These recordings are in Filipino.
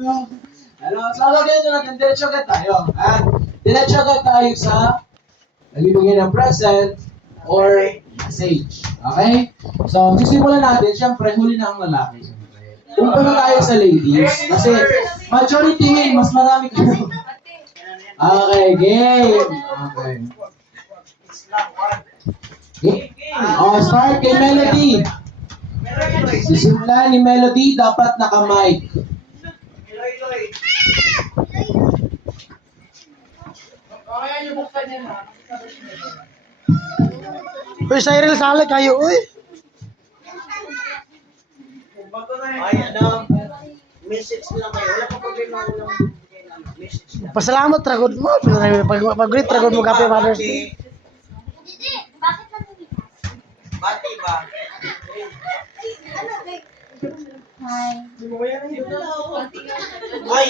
Ano, so lagyan nyo natin, diretso agad tayo. Ha? Diretso agad tayo sa nagbibigay ng present or message. Okay? So, sisimulan natin, syempre, huli na ang lalaki. Umpisa tayo sa ladies. Kasi, majority men, mas marami kayo. Okay, game. Okay. Start kay Melody. Sisimula ni Melody, dapat naka-mic. Uy, Cyril, sali kayo, uy. Ay, ano, message lang kayo. Wala pa problema lang. Message lang. Pasalamat, ragod mo. Pag-greet, ragod mo, Happy Mother's Day. Bati ba? Hi. Ay,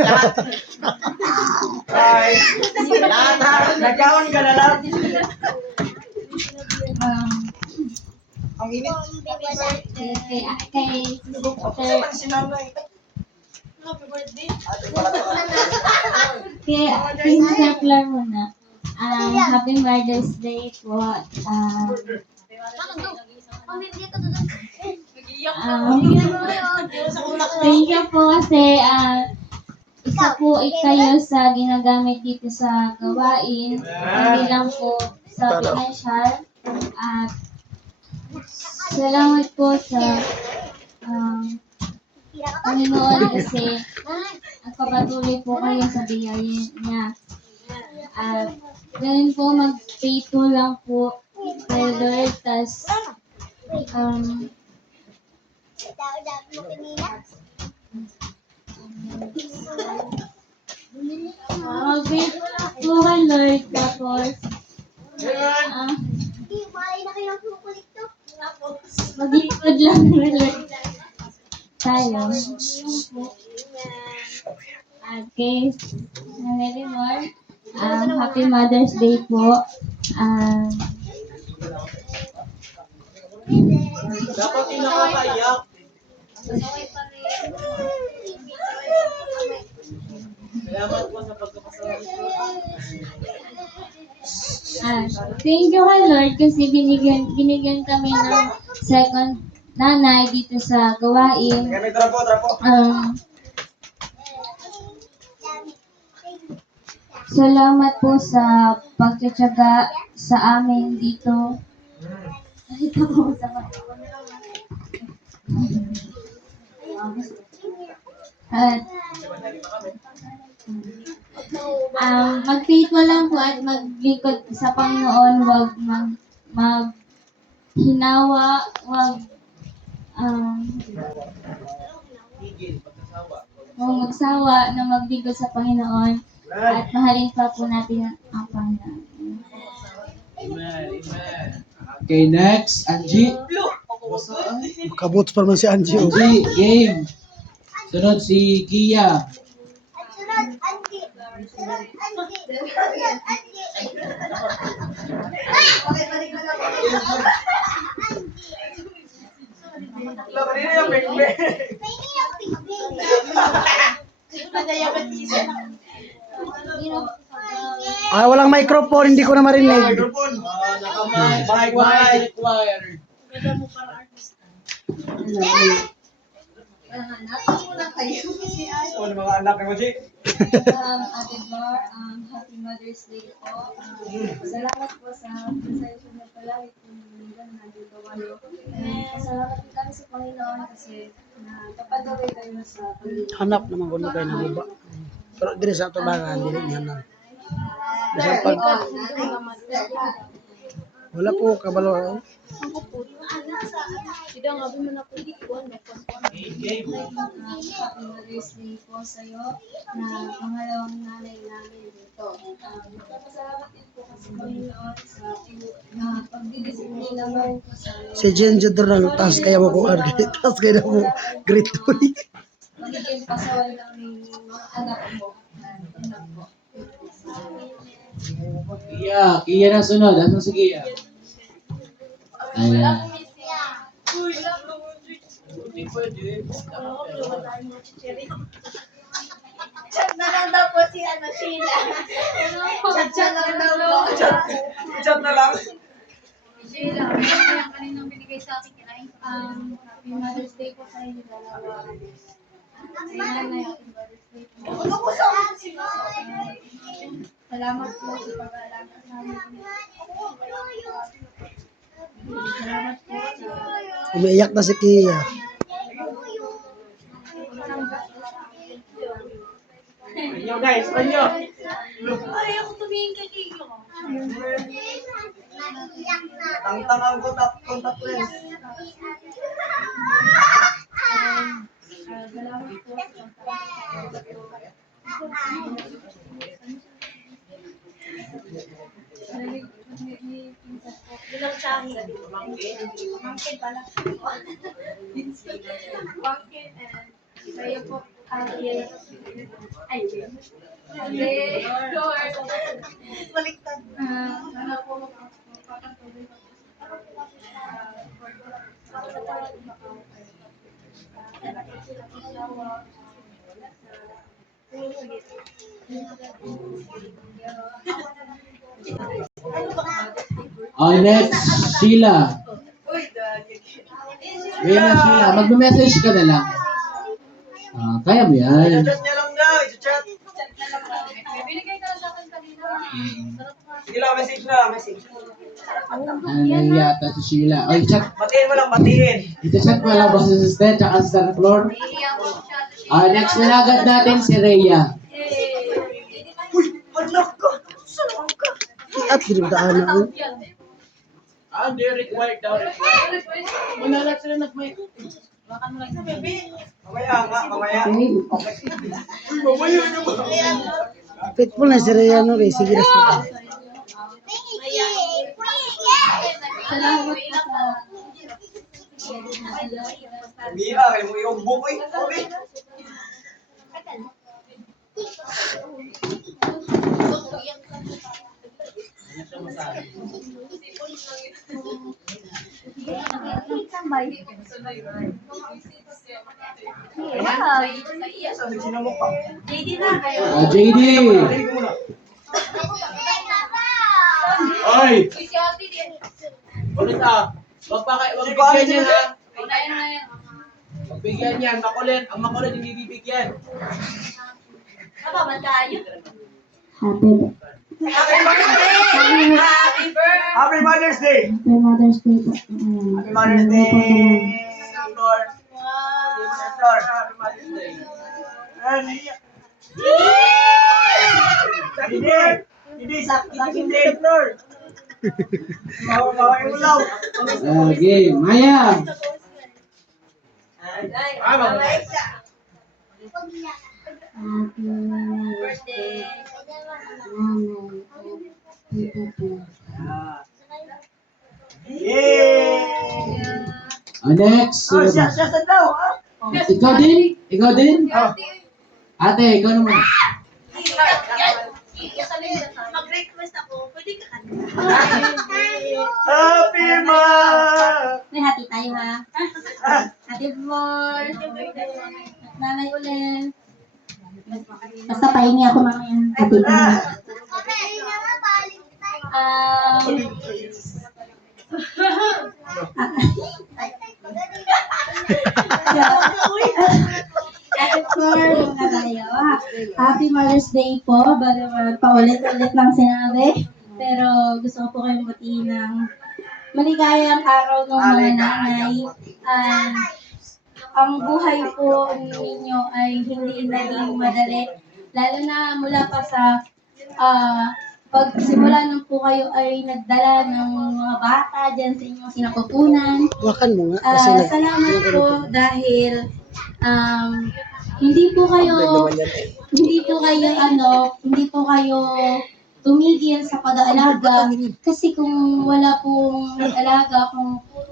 lahat. Ay, lahat. Nagkaon ka na lang. Ang init. Kay Sister Claire muna. Happy Mother's Day po. Thank you po kasi isa po kayo sa ginagamit dito sa gawain. Hindi lang po sa financial. At salamat po sa Panginoon kasi nagpapatuloy po kayo sa biyaya niya. At ganun po, mag-pay to lang po kay Lord. Tas, mag-pay to lang po kay Lord. Tapos, mag-ikod lang kay Lord tayo. Okay. Very more. Happy Mother's Day po. Dapat yung nakakaiyak. Salamat po sa pagkakasama. Thank you kay Lord kasi binigyan kami ng second nanay dito sa gawain. Trapo. Salamat po sa pagtitiyaga sa amin dito. Nakita ko sa at mag-faithful lang po at maglingkod sa Panginoon, wag maghinawa, wag magsawa na maglingkod sa Panginoon at mahalin pa po natin ang Panginoon. Amen. Okay, next, Angie. Kabuts pa naman si Angie. Angie, game. Sunod si Kia. Walang microphone, hindi ko na marinig. Mic. Mga anak mo, G. Ate Bar, Happy Mother's Day po. Salamat po sa pasensya na palagi kung nandun nandito kayo. Salamat din kami sa Panginoon kasi napapatuloy kayo sa pag-ibig. Hanap naman ko na kayo ng iba. Pero diri sa tubangan, dili niya na. Basta pag wala po kabalo. Happy Mother's Day po sa iyo na pangalawang nanay namin dito. Salamat din po kasi Panginoon sa pagdidisiplina naman po sa iyo. Si Jen Jodorang, taas kaya mo ko taas kaya mo great boy. Magiging pasaway lang ng mga anak mo. Anak mo. Kia na sunod. Asan si Kia? Ayan. Chat na lang daw po si Sheila. Chat na lang daw po. Chat na lang. Sheila, ano yung kaninang binigay sa akin kinain? Happy Mother's Day po sa inyo dalawa. Ay, nanay, Happy Mother's Day po. Salamat po sa pag-aalaga sa amin. Salamat po sa... Umiiyak na si Kia. Panyo guys, panyo. Ay, ako tumingin kay Kiko. Tang-tang ang contact lens. Salamat po sa Bilang Changi. Mangkin pala. Mangkin and kayo po. Ay, Lord. Baliktad. Sana po magpapatuloy. Next, Sheila. Ayan na, Sheila. Magme-message ka na lang. Kaya mo yan. Chat niya lang daw, i-chat. Binigay ka na sa akin kanina. Sige lang, message na, message. Ano yata si Sheila. Oy, chat. Batiin mo lang, batiin. Ito chat mo lang ba si Sister tsaka si Sir Flor? Next na agad natin si Rhea. Uy, anak ka. Saan ka? At dinudaan na. Hindi required daw. Manalat sila nag-mic. Mamaya nga, mamaya. Faithful na si Rhea no rin. Sige na siya. Salamat po sa... Mia, kayo mo yung bukoy. Okay. Sabi sino mo pa? JD na kayo. JD. Tingin mo na. Oy. Si Ate din. Ulit Wag Si bigyan Kuya, yan Wag bigyan yan. Makulit. Ang makulit hindi bibigyan. Aba, magkayo. Happy Mother's Day! Happy Mother's Day po. Happy Mother's Day! Lord. Lord. Happy Mother's Day. Hindi, sakit hindi, Lord. Mawawin mo lang. Okay. Maya. Happy Birthday. Yay! Next. Oh, siya sa daw, ha? Ikaw din? Ikaw din? Ate, ikaw naman. Mag-request ako, pwede ka kanina. Happy Ma! May hati tayo ha. Happy birthday. Nanay ulit. Basta pahingi ako mamaya. Hati tayo. Happy birthday tayo. Happy Mother's Day po. Paulit-ulit lang sinabi. Pero gusto ko po kayong batiin ng maligayang araw ng mga nanay. Ang buhay po ninyo ay hindi naging madali. Lalo na mula pa sa pagsimula nang po kayo ay nagdala ng mga bata dyan sa inyong sinapupunan. Wakan mo nga. Kasi Salamat po dahil hindi po kayo tumigil sa pag-aalaga kasi kung wala pong nag-alaga,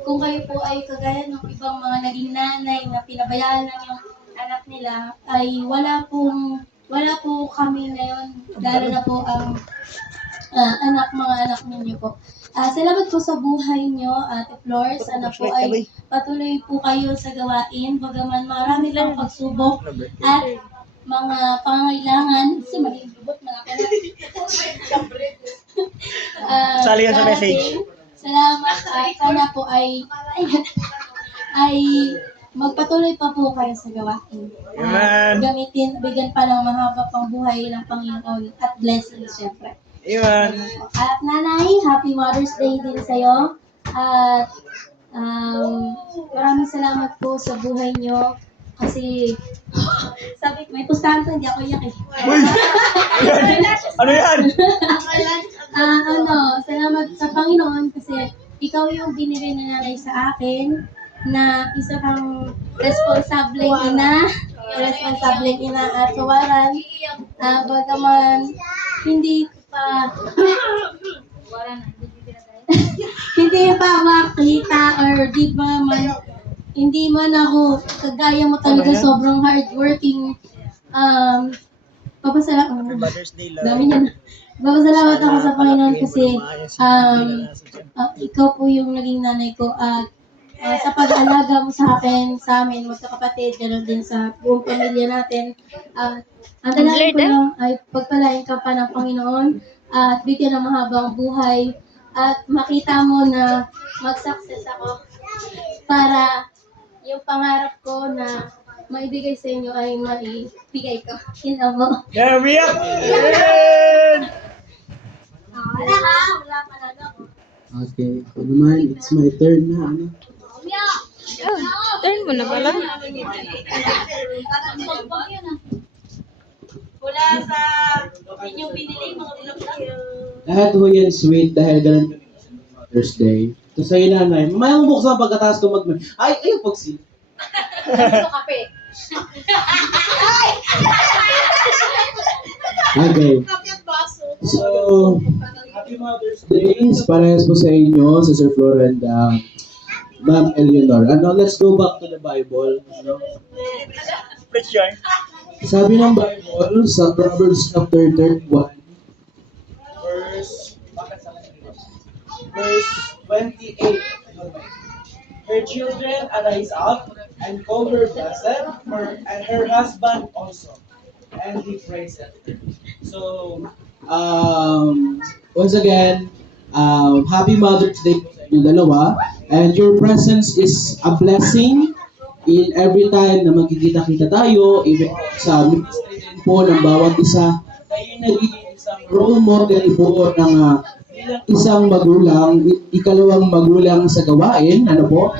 kung kayo po ay kagaya ng ibang mga naging nanay na pinabayaan lang yung anak nila, ay wala po kami ngayon, lalo na po ang mga anak ninyo po. Salamat po sa buhay nyo, Ate Flor. Sana po ay patuloy po kayo sa gawain. Bagaman marami lang pagsubok at mga pangangailangan. Kasi malibot, malaki na. Sali yan sa message. Salamat at sana po ay magpatuloy pa po kayo sa gawain. Amen. Bigyan pa ng mahaba pang buhay ng Panginoon at blessings syempre. Amen. At nanay, happy Mother's Day din sa'yo. At maraming salamat po sa buhay nyo. Kasi, sabi ko, may pustahan to, hindi ako iyak eh. Uy! Ano yan? Salamat sa Panginoon kasi ikaw yung binigay na nanay sa akin na isa kang responsableng ina at kawaran. Bagaman hindi pa hindi pa makita or di ba man hindi man ako kagaya mo talaga sobrang hardworking Mother's Day love. dami niya na. Papasalamat ako sa Panginoon kasi ikaw po yung naging nanay ko at sa pag-alaga mo sa akin, sa amin, magkakapatid, gano'n din sa buong pamilya natin. Ang dalangin ko lang ay pagpalain ka pa ng Panginoon at bigyan ng mahabang buhay at makita mo na mag-success ako para yung pangarap ko na maibigay sa inyo ay maibigay ko. Yun na po. There we are! Amen! Wala pa na ako. Okay, ako naman, it's my turn na. Turn mo na pala. Wala sa inyong binili, mga vlog-vlog. Lahat ho yan sweet dahil ganun kami sa Mother's Day. Ito sa nanay, mamaya mo buksan pagkataas ko ay, ayun pagsi. Ito kape. Okay. So, Happy Mother's Day. Parehas po sa inyo, Sister Flor and Ma'am Eleanor. Let's go back to the Bible. Preach yarn. Sabi ng Bible sa Proverbs chapter 31, verse 28. Her children arise up and call her blessed, and her husband also, and he praised her. So, once again, Happy Mother's Day po sa inyo dalawa. And your presence is a blessing in every time na magkikita-kita tayo, even sa ministry din po ng bawat isa. Kayo nagiging isang role model po ng bilang isang magulang, ikalawang magulang sa gawain. Ano po?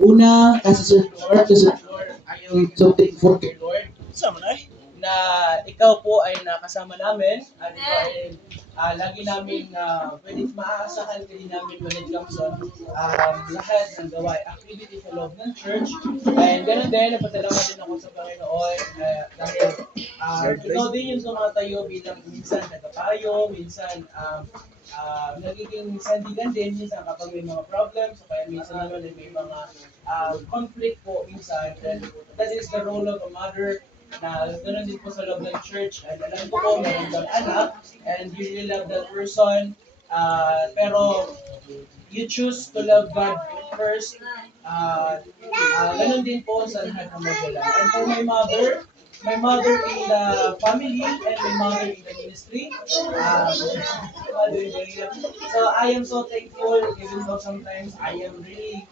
Una, as Sir Lord, I am so thankful kay Lord Sama na na ikaw po ay nakasama namin at ikaw ay lagi namin pwede maaasahan ka din namin when it comes on lahat ng gawain, activity sa loob ng church. And ganoon din, napasalamat din ako sa Panginoon dahil ikaw din yung sumatayo bilang minsan nagpapayo, minsan nagiging sandigan din minsan kapag may mga problems, o kaya minsan naman may mga conflict po minsan. And that is the role of a mother na gano'n din po sa loob ng church. And alam ko po, meron kang anak, and you really love that person, pero you choose to love God first. Gano'n din po sa lahat ng magulang. And for my mother in the family, and my mother in the ministry, so I am so thankful, even though sometimes I am really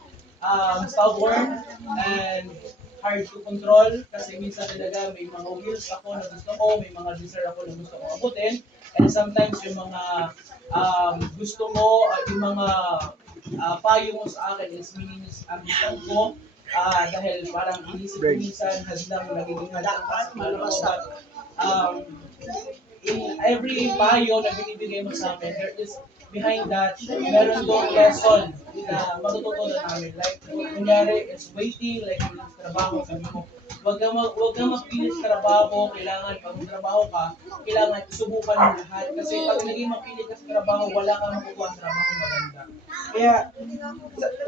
stubborn and hard to control kasi minsan talaga may mga wills ako na gusto ko, may mga desire ako na gusto ko abutin, and sometimes yung mga gusto mo at yung mga payo mo sa akin is misunderstand ko dahil parang inisip ko minsan hadlang nagiging hadlang kasi but in every payo na binibigay mo sa amin, there is behind that, meron doon lesson na matututunan namin. Like, kunyari, is waiting, like, trabaho, sabi mo, Huwag ka mapilit sa trabaho. Kailangan, pag trabaho ka, kailangan subukan mo lahat. Kasi pag naging mapilit ka sa trabaho, wala kang makukuha sa trabaho maganda. Kaya,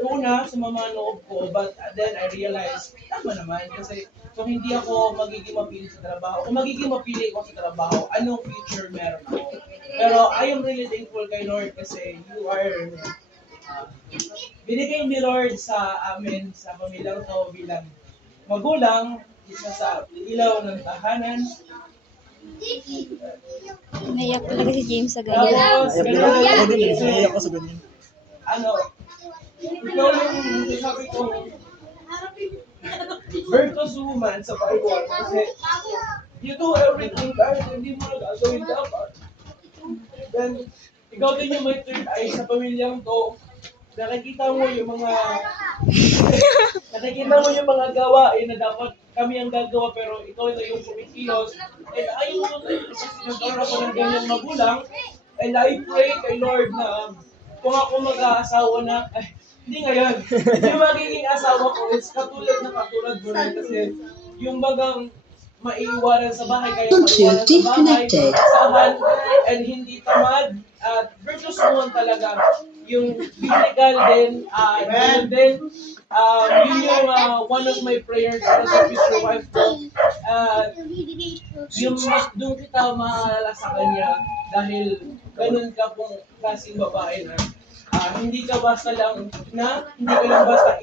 una, sumama ang loob ko, but then I realized, tama naman. Kasi kung hindi ako magiging mapili sa trabaho, kung magiging mapili ako sa trabaho, anong future meron ako? Pero I am really thankful kay Lord kasi you are binigay ni Lord sa amin, sa pamilyang to bilang magulang, isa sa ilaw ng tahanan. Naiyak talaga si James sa ganyan. Tapos, ganun Ako din, kasi, naiyak ako sa ganyan. ano, ikaw yung sabi ko, virtuous woman sa Bible kasi you do everything kahit hindi mo nagagawin dapat. Then, ikaw din yung may third eye sa pamilyang to. Nakikita mo yung mga gawain na dapat kami ang gagawa pero ikaw na yung kumikilos. And ayaw mo kasi nagkaroon ako ng ganyang magulang. And I pray kay Lord na kung ako mag-aasawa na, hindi ngayon. Yung magiging asawa ko is katulad mo rin kasi yung bagang maiiwanan sa bahay, kaya maiiwanan sa bahay, sahan, and hindi tamad, at virtuous woman talaga. Yung biblical din, yun din, yun yung one of my prayers para sa future wife ko. Yung doon kita maalala sa kanya dahil ganun ka pong klaseng babae na hindi ka basta lang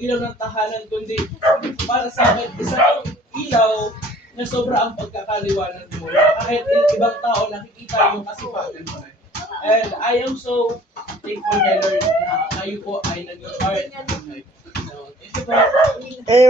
ilaw ng tahanan, kundi para sa akin, isang ilaw na sobra ang pagkakaliwanan mo. Kahit ibang tao nakikita yung kasipagan mo. And I am so thankful kay Lord na kayo po ay nag-start. So, thank you po.